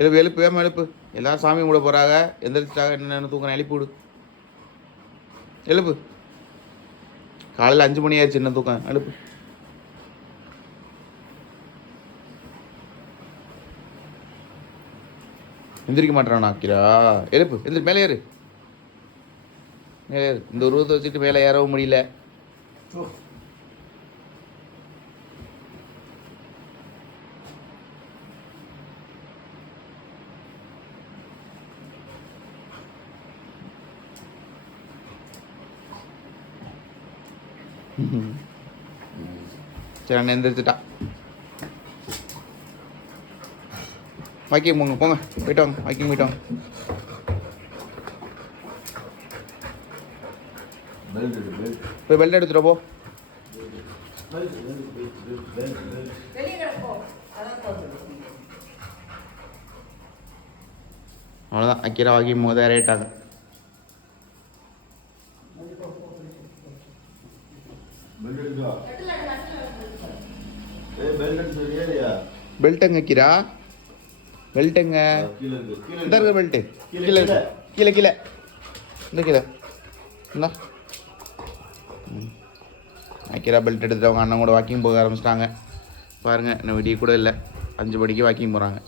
எழுப்பு எழுப்பு வேமா எழுப்பு. எல்லோரும் சாமி கூட போகிறாங்க, எந்திரிச்சிட்டாங்க. என்னென்னு தூங்குறேன், எழுப்பி விடு. எழுப்பு. காலையில் 5 மணி ஆயிடுச்சு, என்ன தூக்கம், எழுப்பு. எந்திரிக்க மாட்டேறானா ஆக்கிரா? எழுப்பு, எந்திரி, மேலே ஏறு, மேலே ஏறு. இந்த உருவத்தை வச்சுட்டு மேலே ஏறவும் முடியல. சரி, அண்ணன் எந்திரிச்சிட்டா. வாக்கிங் போங்க, போங்க, போயிட்டு வாங்க, வாக்கிங் போயிட்டு வாங்க. போய் பெல்ட் எடுத்துட்டு போ. அவ்வளோதான், அக்கீரா வாக்கிங் போது ஏறிட்டாங்க. பெல்ட்டுங்க அக்கீரா, பெல்ட்டுங்க இந்த இருக்க பெல்ட்டு கீழே கீழே கீழே இந்த கீழே என்ன அக்கீரா பெல்ட் எடுத்துட்டு அவங்க அண்ணன் கூட வாக்கிங் போக ஆரம்பிச்சிட்டாங்க. பாருங்கள், இன்னும் விடிய கூட இல்லை, 5 மணிக்கு வாக்கிங் போகிறாங்க.